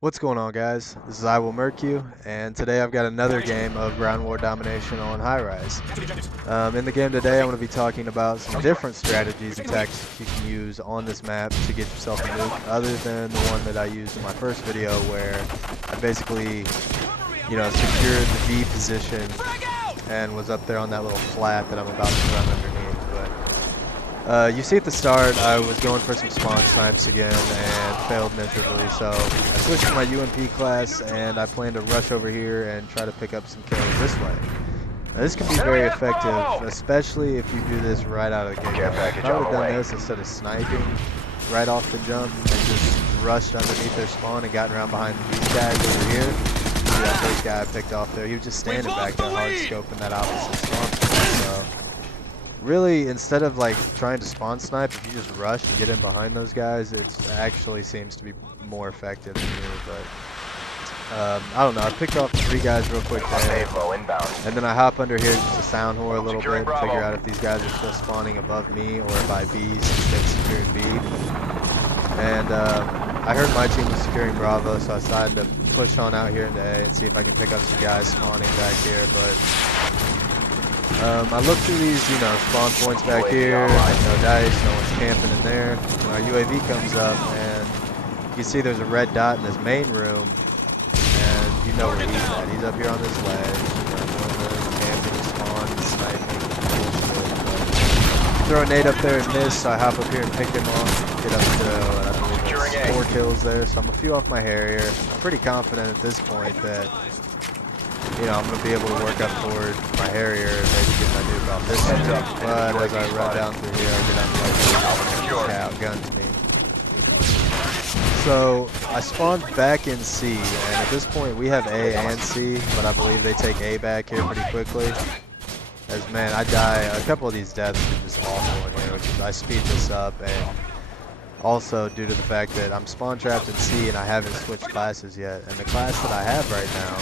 What's going on, guys? This is IwillMURKu, and today I've got another game of ground war domination on Highrise. In the game today, I'm going to be talking about some different strategies and tactics you can use on this map to get yourself a nuke, other than the one that I used in my first video, where I basically, secured the B position and was up there on that little flat that I'm about to run underneath. You see at the start, I was going for some spawn snipes again and failed miserably, so I switched to my UMP class and I plan to rush over here and try to pick up some kills this way. Now, this can be very effective, especially if you do this right out of the gate. If I would have done this instead of sniping right off the jump and just rushed underneath their spawn and gotten around behind these guys over here. See that first guy I picked off there, he was just standing back there hard scoping that opposite spawn. So really, instead of like trying to spawn snipe, if you just rush and get in behind those guys, it actually seems to be more effective than you. But I don't know. I picked off 3 guys real quick there, and then I hop under here just to sound whore a little bit and figure out if these guys are still spawning above me or by B since they've secured B. And I heard my team was securing Bravo, so I decided to push on out here into A and see if I can pick up some guys spawning back here. But I look through these, spawn points back here, no dice, no one's camping in there. When our UAV comes up, and you can see there's a red dot in this main room, and you know where he's at. He's up here on this ledge, doing the camping, spawn, sniping, bullshit. Throw a nade up there and miss, so I hop up here and pick him off, get up to, I believe it's 4 kills there, so I'm a few off my Harrier. I'm pretty confident at this point that I'm going to be able to work up toward my Harrier and maybe get my nuke off this end. But as I run down through here, I get on the outguns me. So I spawned back in C, and at this point we have A and C, but I believe they take A back here pretty quickly. As man, I die. A couple of these deaths are just awful in here, which is I speed this up, and also due to the fact that I'm spawn trapped in C and I haven't switched classes yet, and the class that I have right now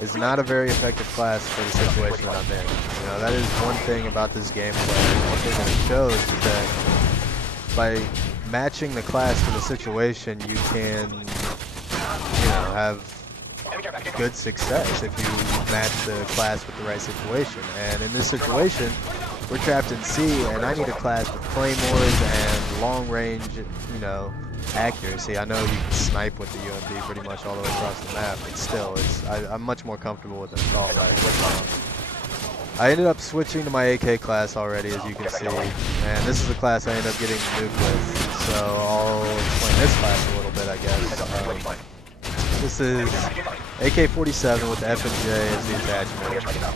is not a very effective class for the situation that I'm in. That is one thing about this gameplay. One thing that it shows is that by matching the class to the situation, you can, have good success if you match the class with the right situation. And in this situation, we're trapped in C, and I need a class with claymores and long range, accuracy. I know you can snipe with the UMP pretty much all the way across the map, but still, I'm much more comfortable with an assault rifle. I ended up switching to my AK class already, as you can see, and this is the class I ended up getting the nuke with, so I'll explain this class a little bit, I guess. This is AK-47 with the FMJ as the attachment.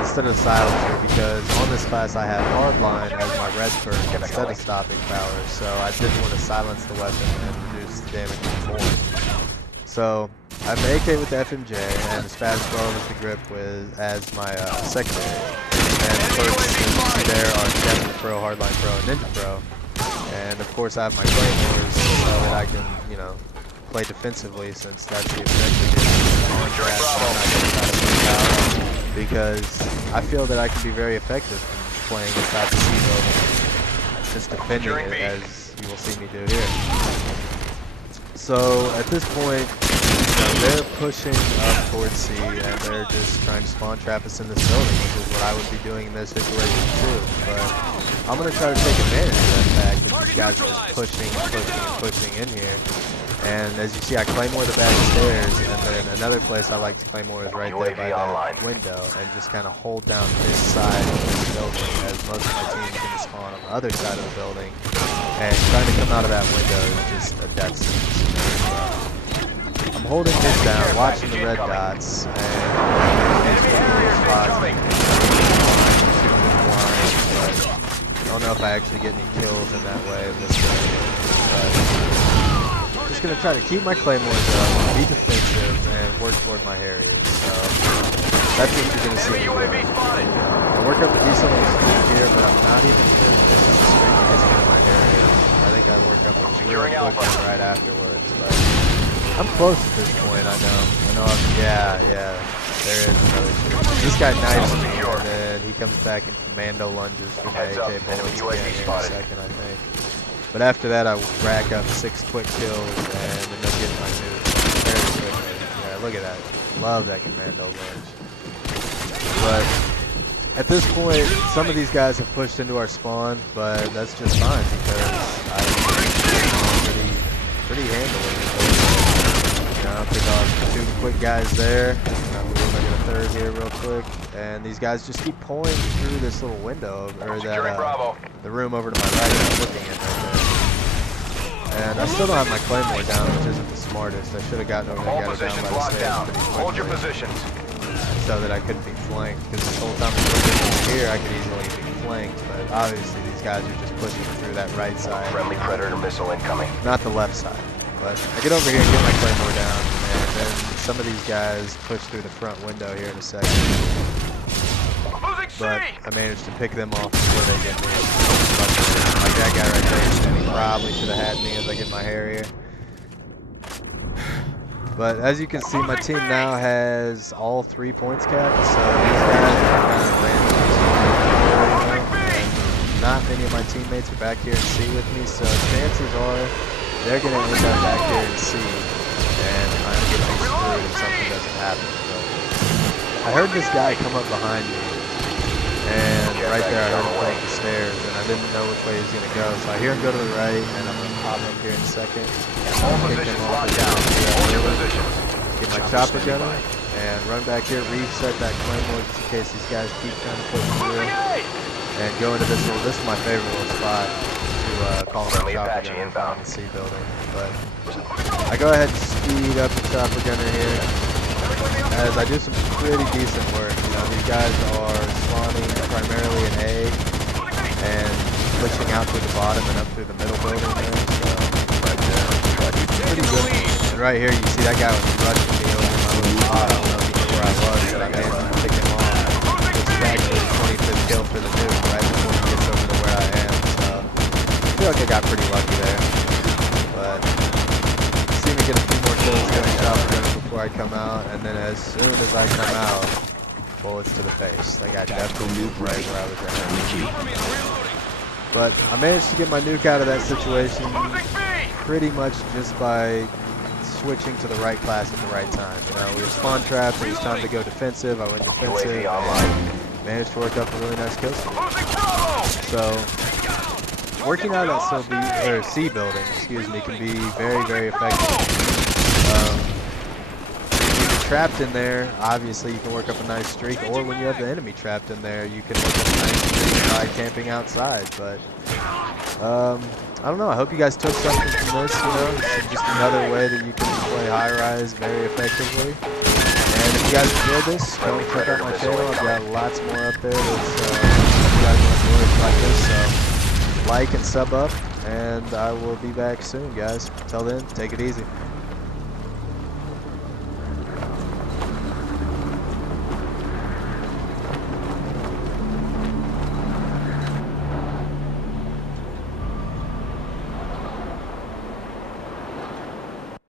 Instead of silencer, because on this class I had hardline as my red perk instead of stopping power, so I didn't want to silence the weapon and reduce the damage even more. So I have the AK with the FMJ and the Spaz 12 with the grip as my secondary. And the perks there are Definite Pro, Hardline Pro, and Ninja Pro. And of course I have my claymores so that I can, play defensively, since that's the objective because I feel that I can be very effective in playing inside the C building, just defending it, as you will see me do here. So at this point, they're pushing up towards C, and they're just trying to spawn trap us in this building, which is what I would be doing in this situation too. But I'm going to try to take advantage of that fact that these guys are just pushing in here. And as you see, I claymore the back stairs, and then another place I like to claymore is right there by the window, and just kind of hold down this side of this building, as most of my team is going to spawn on the other side of the building. And trying to come out of that window is just a death sentence. I'm holding this down, watching the red dots, and spots. I don't know if I actually get any kills in that way this way. Just gonna try to keep my claymores up, be defensive, and work toward my Harriers. So that's what you're gonna see me do. I work up a decent little streak here, but I'm not even sure if this is the streak that gets me to my Harriers. I think I work up a real quick one right afterwards, but I'm close at this point. I know. Yeah. There is another streak. This guy knifes me, and then he comes back and commando lunges for my AK bullets again in a second, I think. But after that, I rack up 6 quick kills and end up getting my nuke. Look at that. Love that commando lunge. But at this point, some of these guys have pushed into our spawn, but that's just fine because I pretty handily. You know, I'll pick off 2 quick guys there. I get a third here real quick, and these guys just keep pulling through this little window, or that the room over to my right that I'm looking at right there. And I still don't have my claymore down, which isn't the smartest. I should have gotten over there and got it down by the stairs pretty quickly. Hold your positions. So that I couldn't be flanked, because this whole time I was here, I could easily be flanked, but obviously these guys are just pushing through that right side. Friendly Predator missile incoming. Not the left side. But I get over here and get my claymore down, and then some of these guys push through the front window here in a second. But I managed to pick them off before they get me. Like that guy right there, he probably should have had me as I get my hair here. But as you can see, my team now has all 3 points capped, so these guys are kind of random. Not many of my teammates are back here in C with me, so chances are they're going to end up back here in C, and I'm going to be screwed if something doesn't happen. But I heard this guy come up behind me, and right there I heard him come up the stairs, and I didn't know which way he was going to go, so I hear him go to the right, and I'm going to pop up here in a second. Kick him off down. Get my chopper gunner, and run back here, reset that claymore just in case these guys keep trying to push through. And go into this little, this is my favorite little spot to call my chopper gunner in the C building. But I go ahead and speed up the chopper gunner here, as I do some pretty decent work. You know, these guys are spawning primarily in A, and pushing out through the bottom and up through the middle building there. So, pretty good. And right here, you see that guy was rushing me over my little spot. I don't know if you knew where I was, but I managed to pick him off. This is actually the 25th kill for the Nuke, right before he gets over to where I am. So, I feel like I got pretty lucky there. But, see me get a few more kills here in chopper gunner before I come out, and then as soon as I come out, bullets to the face. That guy definitely Nuke right where I was at. But I managed to get my Nuke out of that situation pretty much just by switching to the right class at the right time. You know, we were spawn trapped, it was time to go defensive, I went defensive, and managed to work up a really nice kill streak. So, working out that C building, excuse me, can be very, very effective. When you're trapped in there, obviously you can work up a nice streak, or when you have the enemy trapped in there, you can work up a nice streak by camping outside. But I don't know, I hope you guys took something from this, you know, it's just another way that you can play Highrise very effectively. And if you guys enjoyed this, go and check out my channel, I've got lots more up there that's, if you guys want to do it like this, so like and sub up, and I will be back soon, guys. Until then, take it easy.